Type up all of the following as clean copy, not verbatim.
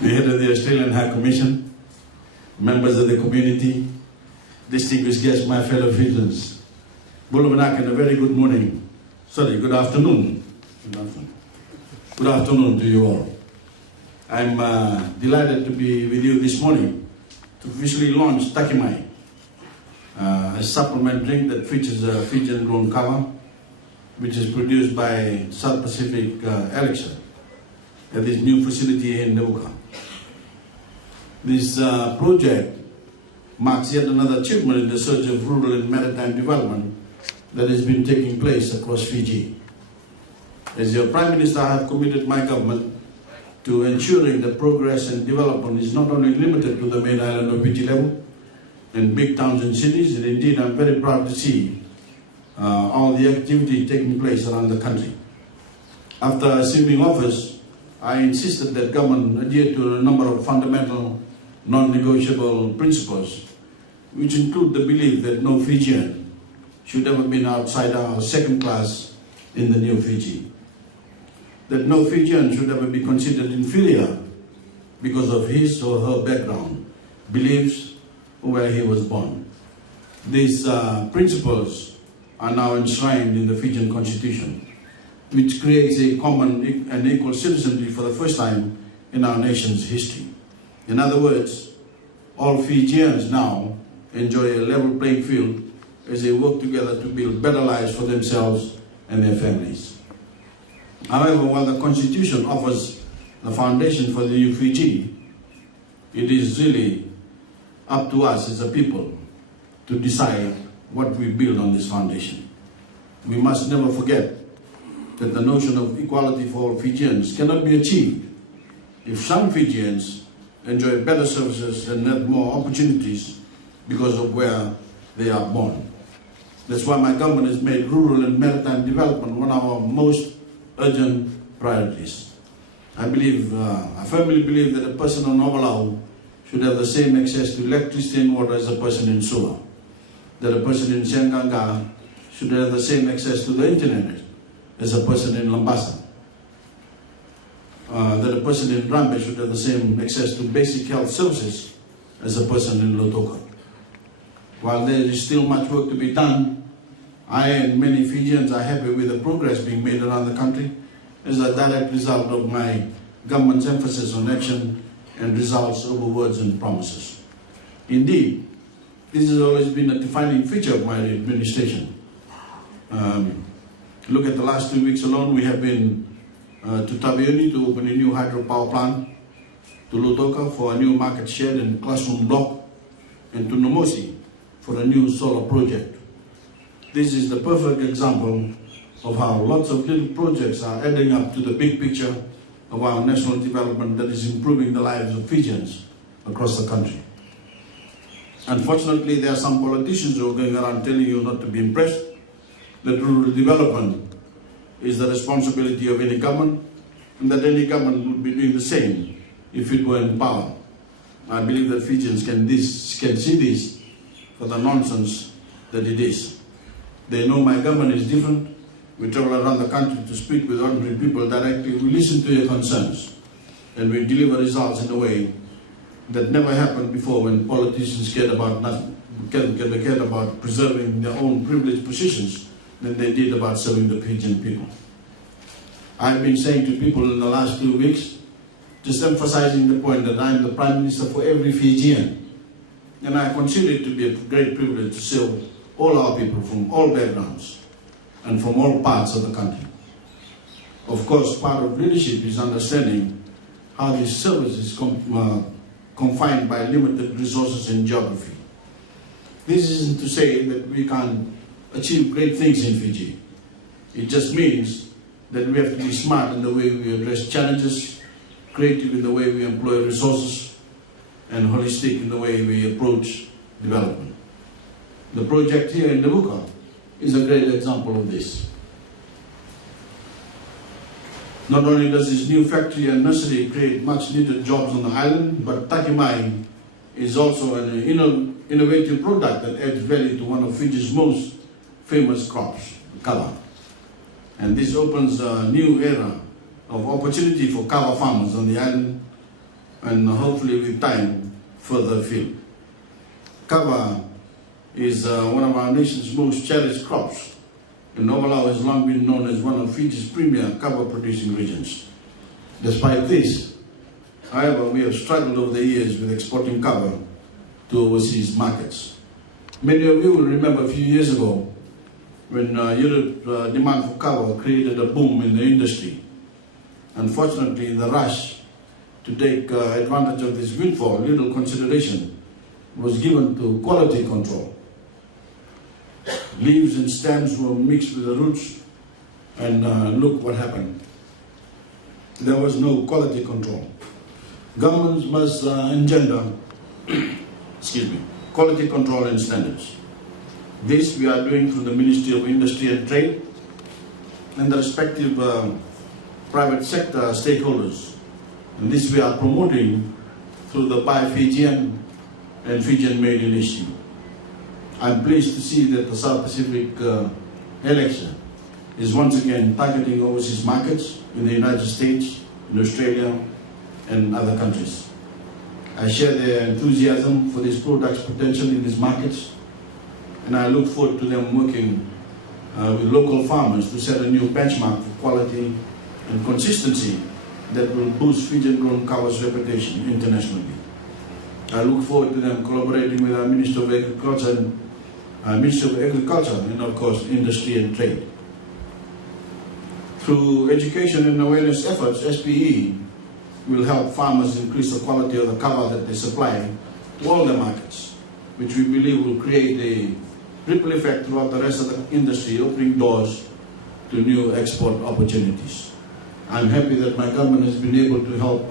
the head of the Australian High Commission, members of the community, distinguished guests, my fellow citizens. Bulumanak, and a very good morning. Sorry, good afternoon. Good afternoon to you all. I'm delighted to be with you this morning to officially launch Takimai, a supplement drink that features a Fijian-grown kava, which is produced by South Pacific Elixir at this new facility here in Nebuka. This project marks yet another achievement in the search of rural and maritime development that has been taking place across Fiji. As your Prime Minister, I have committed my government to ensuring that progress and development is not only limited to the main island of Fiji level and big towns and cities, and indeed I'm very proud to see all the activity taking place around the country. After assuming office, I insisted that government adhere to a number of fundamental, non-negotiable principles, which include the belief that no Fijian should ever be an outsider or second class in the new Fiji, that no Fijian should ever be considered inferior because of his or her background, beliefs, or where he was born. These principles are now enshrined in the Fijian Constitution, which creates a common and equal citizenry for the first time in our nation's history. In other words, all Fijians now enjoy a level playing field as they work together to build better lives for themselves and their families. However, while the Constitution offers the foundation for the new Fiji, it is really up to us as a people to decide what we build on this foundation. We must never forget that the notion of equality for all Fijians cannot be achieved if some Fijians enjoy better services and have more opportunities because of where they are born. That's why my government has made rural and maritime development one of our most urgent priorities. I firmly believe that a person on Ovalau should have the same access to electricity and water as a person in Sula, that a person in Sianganga should have the same access to the internet as a person in Lambasa, that a person in Rambe should have the same access to basic health services as a person in Lautoka. While there is still much work to be done, I and many Fijians are happy with the progress being made around the country as a direct result of my government's emphasis on action and results over words and promises. Indeed, this has always been a defining feature of my administration. Look at the last 2 weeks alone, we have been to Taveuni to open a new hydropower plant, to Lautoka for a new market shed and classroom block, and to Namosi for a new solar project. This is the perfect example of how lots of little projects are adding up to the big picture of our national development that is improving the lives of Fijians across the country. Unfortunately, there are some politicians who are going around telling you not to be impressed, that rural development is the responsibility of any government, and that any government would be doing the same if it were in power. I believe that Fijians can see this for the nonsense that it is. They know my government is different. We travel around the country to speak with ordinary people directly. We listen to your concerns, and we deliver results in a way that never happened before when politicians cared about nothing, cared about preserving their own privileged positions than they did about serving the Fijian people. I've been saying to people in the last 2 weeks, just emphasizing the point that I'm the Prime Minister for every Fijian, and I consider it to be a great privilege to serve all our people from all backgrounds and from all parts of the country. Of course, part of leadership is understanding how this service is confined by limited resources and geography. This isn't to say that we can't achieve great things in Fiji. It just means that we have to be smart in the way we address challenges, creative in the way we employ resources, and holistic in the way we approach development. The project here in Nebuka is a great example of this. Not only does this new factory and nursery create much needed jobs on the island, but Takimai is also an innovative product that adds value to one of Fiji's most famous crops, kava. And this opens a new era of opportunity for kava farmers on the island and hopefully with time further afield. Kava is one of our nation's most cherished crops, and Ovalau has long been known as one of Fiji's premier kava producing regions. Despite this, however, we have struggled over the years with exporting kava to overseas markets. Many of you will remember a few years ago when Europe's demand for kava created a boom in the industry. Unfortunately, in the rush to take advantage of this windfall, little consideration was given to quality control. Leaves and stems were mixed with the roots, and look what happened. There was no quality control. Governments must engender quality control and standards. This we are doing through the Ministry of Industry and Trade and the respective private sector stakeholders. And this we are promoting through the Buy Fijian and Fijian Made initiative. I'm pleased to see that the South Pacific election is once again targeting overseas markets in the United States, in Australia, and other countries. I share their enthusiasm for this product's potential in these markets, and I look forward to them working with local farmers to set a new benchmark for quality and consistency that will boost Fijian-grown kava's reputation internationally. I look forward to them collaborating with our Minister of Agriculture and of course Industry and Trade. Through education and awareness efforts, SPE will help farmers increase the quality of the kava that they supply to all their markets, which we believe will create a ripple effect throughout the rest of the industry, opening doors to new export opportunities. I'm happy that my government has been able to help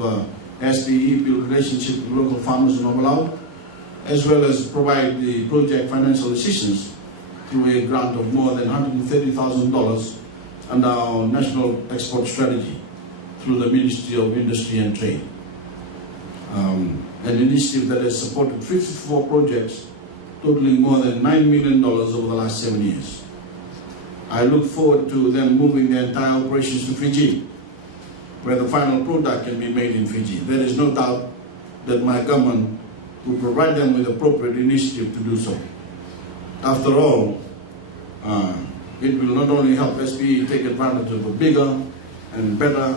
SPE build relationships with local farmers in Ovalau, as well as provide the project financial assistance through a grant of more than $130,000 under our National Export Strategy through the Ministry of Industry and Trade. An initiative that has supported 54 projects totaling more than $9 million over the last 7 years. I look forward to them moving their entire operations to Fiji, where the final product can be made in Fiji. There is no doubt that my government will provide them with appropriate initiative to do so. After all, it will not only help SPE take advantage of a bigger and better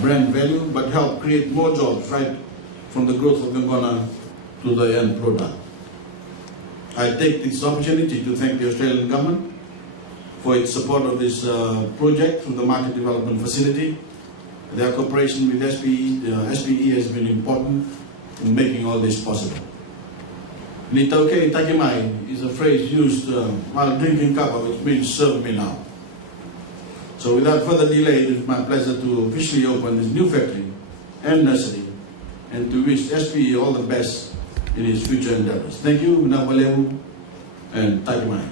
brand value, but help create more jobs right from the growth of Ngona to the end product. I take this opportunity to thank the Australian government for its support of this project through the Market Development Facility. Their cooperation with SPE has been important in making all this possible. Ni tauke takimai is a phrase used while drinking kava, which means serve me now. So without further delay, it is my pleasure to officially open this new factory and nursery, and to wish SPE all the best in its future endeavors. Thank you, Minawalewu, and takimai.